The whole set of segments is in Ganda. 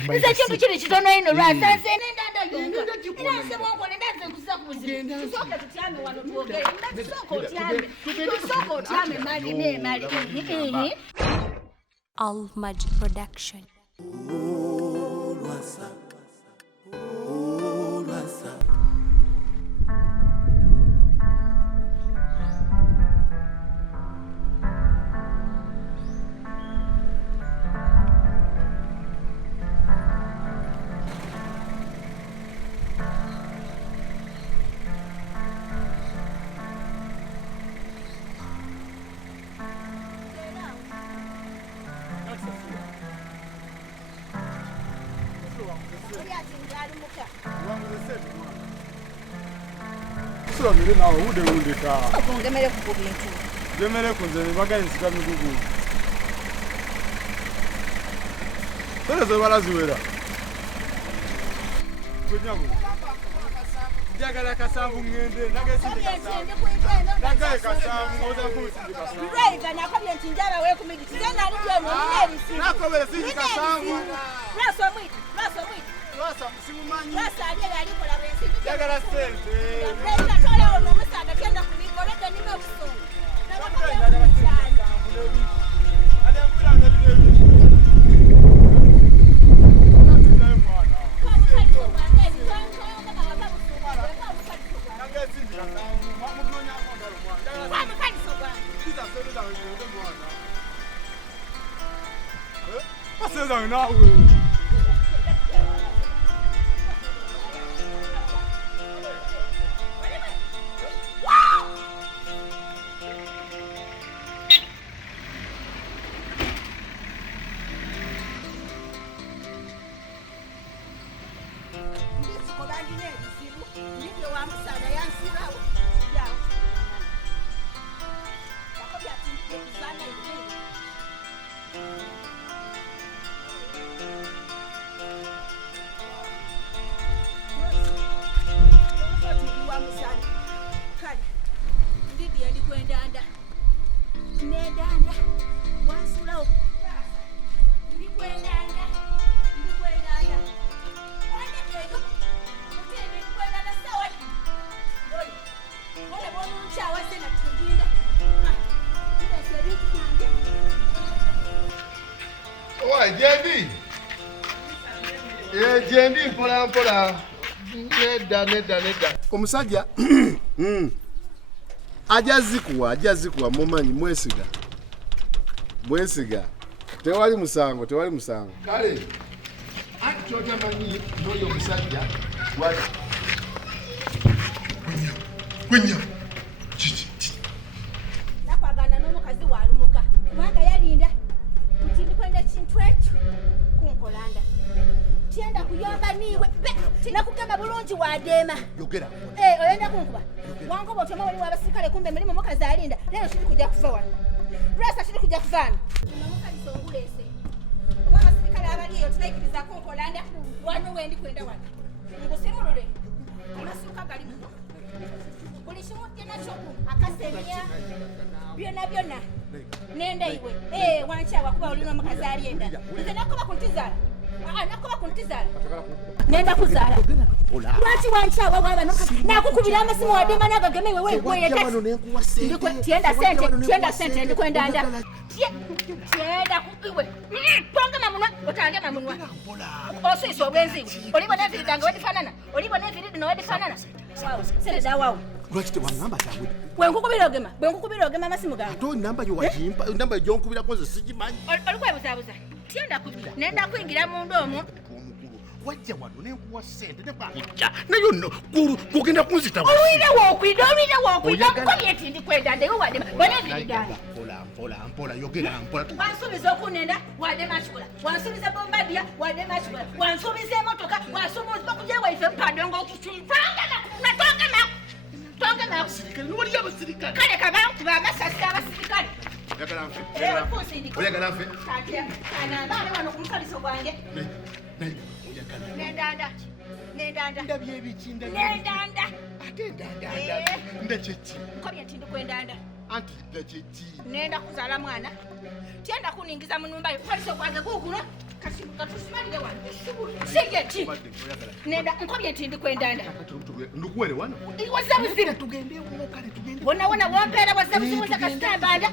Nze kintu kiri kitono ino lwasa nze nendanda yonka. Ina nsema ngo nendaze kuza kuzimu. Tusoke tutyame wano tuogere. Ndasoko tyame. Tusoko tyame mali ne mali. ALMAGIC production. LWASA. LWASA. So mire na ude ka. Kongemere ku bintu. Gemere kunze baga insika migugu. Tole zo balaziwera. Kunyamu. Jagala kasambu ngende nagesi kasambu. Nagaye kasambu oza kumusindi kasambu. Rega nakobye ntinjara we kumidi. Tizana ali byo muneri si. Nakobere si kasambu. Raso mwiti. Lwasa simumanyi. Lwasa aliye alikola bwensi. Jagala sente. Rega tola ono musaga tenda kunigoleka nime kusungu. Jagala sente. Adembula ndebi. What's going on? Jendi mpola neda omusajja ajazikuwa mumanyi mwesiga tewali musango kale anti kyotamanyi n'oyo omusajja wali kwenya nakwagana n'omukazi walumuka kubanga yalinda kuti ndikwenda kintu ekyo kunkolanda tienda kuyomba niwe nakugamba bulungi wadema yogera oyenda kunkuba wangoba otoma wali wabasirikale kumbe mulimu mukazi alinda lero kiri kujja kufa wano lwasa kiri kujja kufaana omukaliso ongulese oba abasirikale abaliyo tunaikiriza kunkolanda wano wendi kwenda wano ngusimulule amasuuka gali muno buli kimu kyena akasemya byonna nenda iwe wankyawa kuba olina omukazi alyenda nze nakuba kuntizala nakuba kuntizala nenda kuzala lwaki wankyawa waba nakukubira amasimu wademba nagageme iwe tienda sente ndikwendanda tienda kuiwe tongema munwa otangema munwa osiisa obwenziwe olibona eviridanga wedifanana olibona eviridi nowedifanana sereda wawe lwaki tewangamba kyawedi bwenkukubira ogema amasimu gange ate namba yowajimpa namba gyonkubirako nze sigimanyi olikwebuzabuza tienda kubira nenda kwingira mundu omwo wajja wano nenkuwa sente nekujja nayo no kugenda kunzita olwire wokwida nkukobyeti ndikwendanda iwe wadema bona eviridanga mpola yogera mpola wansuubiza okunenda wadema kikola wansuubiza bombadia wadema kikola wansuubiza emotoka wansuubiza okujja waife padongo waliyo abasirikale kale kabankuba amasasi abasirikale oyagala nfe kanambaale wano ku musaliso gwange nendanda ndabye ebiki nendanda ate ndakyeki nkobye nti ndikwendanda anti ndakyeki nenda kuzaala mwana tyenda kuningiza mu nnumba yo musaliso gwange guuguno Katusimalire wano. Sigeti. Nenda nkobye ntindi kwendanda. Ndukuwele wano. Wasabuzimu. Tugende kale tugende. Wona wampera wasabuzimu zakastambanda.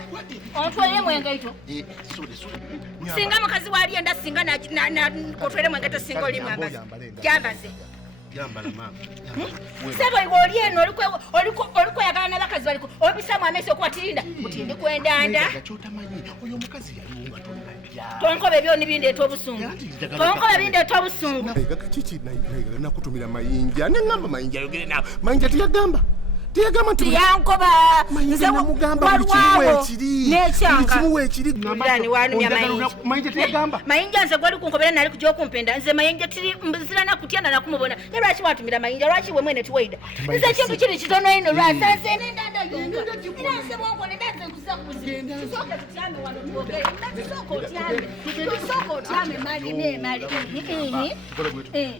Ontwele mwengaito. Sule. Singa mukazi wali enda singa na kotwele mwengaito singo limwambazi. Jambaze. Yambala mama. Sebo igoli eno oliko yagala nabakazi baliko. Obisamu ameso kwatirinda. Mutindi kwendanda. Gachotamanyi. Oyo mukazi yali unga tonga. Tonkobe byoni bindeeta obusungu. Tonkobe bindeeta obusungu. Nayigaga kiki nayigaga nakutumira mayinja. Nengamba mayinja yogere nawe. Mayinja tiyagamba. Tiyagamba nti yankoba. Nze namugamba buli kimu nekyanga. Kimu weekiri. Ndani wanumya mayinja. Mayinja tiyagamba. Mayinja nze gwali kunkobera nali kujja okumpenda. Nze mayinja tiri mbizirana kutyana nakumubona. Ne lwaki watumira mayinja lwaki we mwene tiwaida. Nze kintu kiri kitono ino lwasa nze nendanda yonga. Ina nze mwongole ndanze nkusakuzi. Tusoke tutyame wano tuogere. Tusoke otyame. Tusoke otyame mali ne mali.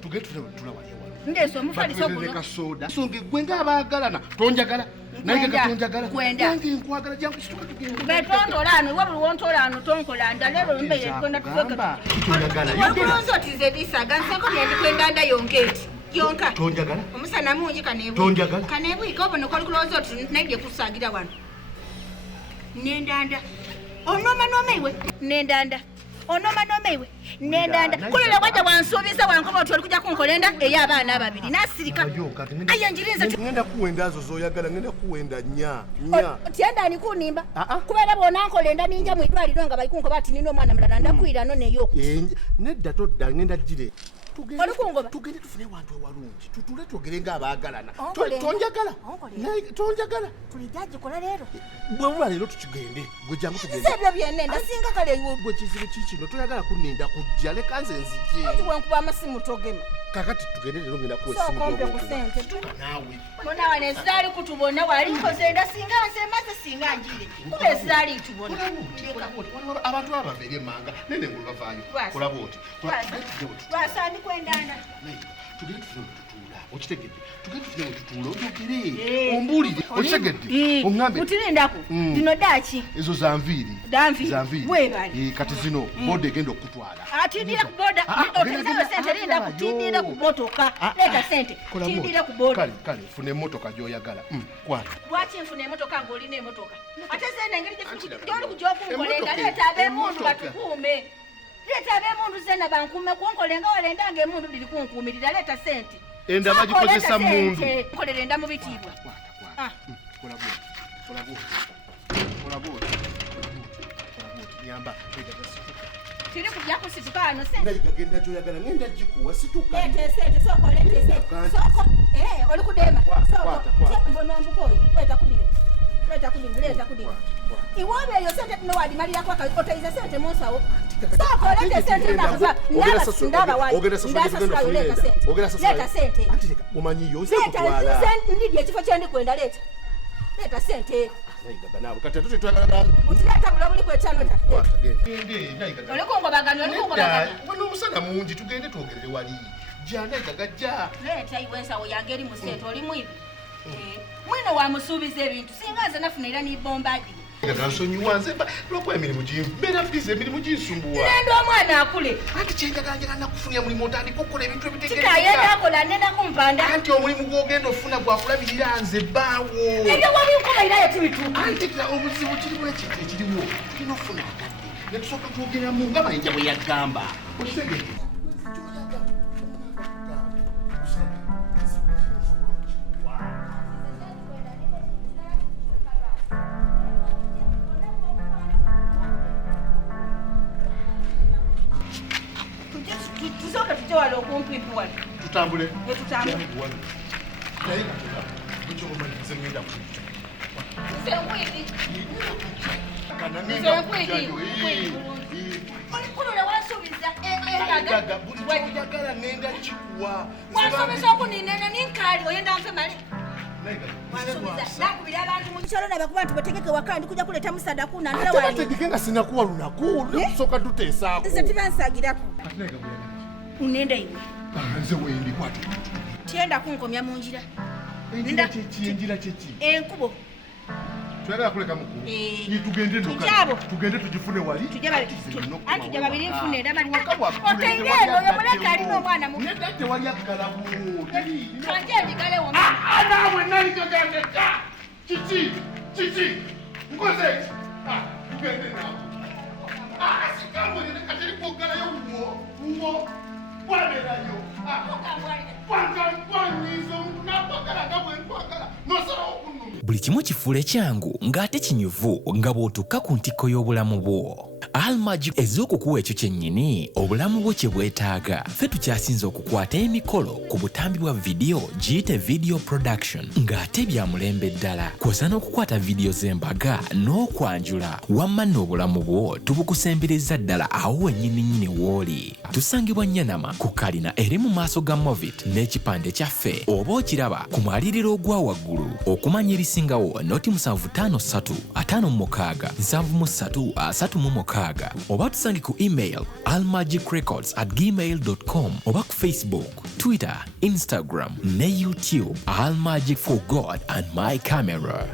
Tugende tulawale. Ndeso mufaliso kuno. Kasoda. Songe gwenga abagalana. Tonjagala. Nayigaga tonjagala. Nange nkwagala jangu kituka tugende. Betondolano wabuli wontolano tonkolanda lero mbeye kwenda tusoke. Tonjagala. Wakulonzo tizedisa ganseko byendi kwendanda yongeti. Yonka. Tonjagala. Omusana mungi kanebu. Tonjagala. Kanebu ikobono kulonzo tunaide kusagira wano. Nendanda. Onoma nomeiwe. Nendanda. Onoma nomeiwe. Nendanda. Kulele waja wansobisa wankoba otoli kuja kunkolenda eya abaana ababiri. Nasirika. Ayanjirinza ngenda kuwenda azo zoyagala ngenda kuwenda nya. Tienda ni kunimba. Kubera bona nkolenda ninja mwidwaliro nga bayikunko bati nino mwana mulala ndakwira no neyo. Nedda todda ngenda jire. Tugende tufune wantu ewalungi. Tutule twogerenga abaagalana. Tonjagala. Tonjagala. Tulijaji kola lero. Bwe lero tukigende. Gwe jangu tugende. Sebyo byennenda singa kale iwo. Gwe kizibu kikino toyagala kuninda kujja leka nze nzije. Ati wankuba amasimu togema. Kakati tugende lero ngenda kuwe So simu. kompe kusente. Nawe. Mona wane zali kutubona wali kozenda singa nsemase singa njire. Kube zali tubona. Abantu abavere manga nene ngulu bavayo. Kulaboti. Twasandi kwendana. Tugende tutula. Okitegedde. Tugende tutula oyogere. Ombulire. Okitegedde. Ongambe. Mutirendako. Dino dachi. Ezo zanviri. Zanviri. Bwebali. Kati zino bode gendo kutwala. Atindira ku boda. Otenzama sente linda kutindira ku motoka. Leta sente. Tindira ku boda. Kale fune motoka gyoyagala. Kwata. Bwachi mfune motoka ngoli ne motoka. Atezene ngiri jifuti. Doli kujokungolenga leta abemundu batukume. Leta abemundu zena bankume kunkolenga walenda ngemundu lili kunkumirira leta sente. Enda bagikozesa mundu. Nkolere nda mu bitibwa. Kolaboti. Nyamba Tiri kujja kusitukano sente. Nayigagenda gyoyagala ngenda gikuwa situka. Leta sente soko leta sente. Soko oli kudema. Soko. Mbono mbukoyi. Leta kudile. Leta kudile. Iwobe yo sente tuno wadi mali yako akotaiza sente monsawo. Soko leta sente ndakuva. Ndaba wadi. Leta sente. Ati mumanyi yo sekutwala. Leta sente ndidi ekifo kyendi kwenda leta. Leta sente. Nayigaga nawe kati tuti twagala. Mutileta bulabuli kwetano ta. Gende nayigaga. Olikungobaganyo. Wano omusana mungi tugende twogerere wali. Jja nayigaga jja. Leta iwensawo yangeri mu sente oli mwibi. Mwino wamusuubiza ebintu singa nze nafunira n'ibombaji. Nsonyiwa nze lw'okuba emirimu mbeera mpiza emirimu ginsumbuwa. Nenda omwana akule. Anti kyenjagala nakufunira mulimu otandika okukola ebintu ebitegeeza. Kikayenda akola nenda kumpanda. Anti omulimu gw'ogenda ofuna gwakulabirira nze bbaawo. Ebyo wabinkubairayo tibituuka. Anti obuzibu kiriwo ekintu ekiriwo tulina okufuna agadde ne tusooka twogeramu nga mayinja bwe yagamba. Okitegedde. Tusoka tutoala okumpipi wano. Tutambule. Tutambule. Naye katula. Bucho omanyi nze ngenda ku. Nze nkwidi. Olikulula wansuubiza Nayigaga buli ky'oyagala ngenda kikuwa. Wansuubiza okuninena ninkaali oyenda nfe male. Nakubira abantu mu kyalo nabakuba nti bategeke waka ndi kujja kuleta musada kuna ndala wali. Tegeke nga sinakuwa lunaku. Tusooka tuteesaako. Nze tibansagirako. Unenda iwe. Nze wendi kwati. Tienda kunkomya mu njira. Enjira kyeki. Enkubo. tuyagala kuleka mukulu. Tugende ndoka. Tugende tujifune wali. Anti jaba biri nfune ndaba ni Otengeno yo muleka alina omwana mu. Nedate wali akalabu. Kanje ndigale wo. Nawe Nayigaga ta. Chichi. Ngoze. Tugende nawe. Sikamwe ne kateri kugala yo uwo. Bwalerayo. Buli kimu kifuule kyangu ng'ate kinyuvu nga bw'otukka ku ntikko y'obulamu bwo. ALMAGIC ezze okukuwa ekyo kyennyini obulamu bwo kye bwetaaga. Ffe tukyasinze okukwata emikolo ku butambi bwa vidiyo giyite video production ng'ate bya mulembe ddala. Kw'osa n'okukwata vidiyo z'embaga n'okwanjula wamma nno obulamu bwo tubukusembereza ddala awo wennyininyini w'oli. Tusangibwa Nyanama ku kalina eri mu maaso ga Movit n'ekipande kyaffe oba okiraba ku mwaliriro ogwa waggulu. Okumanya ebisingawo noti 753 56 73 36 oba tusange ku email almagicrecords@gmail.com oba ku Facebook, Twitter, Instagram ne YouTube. ALMAGIC for God and my camera.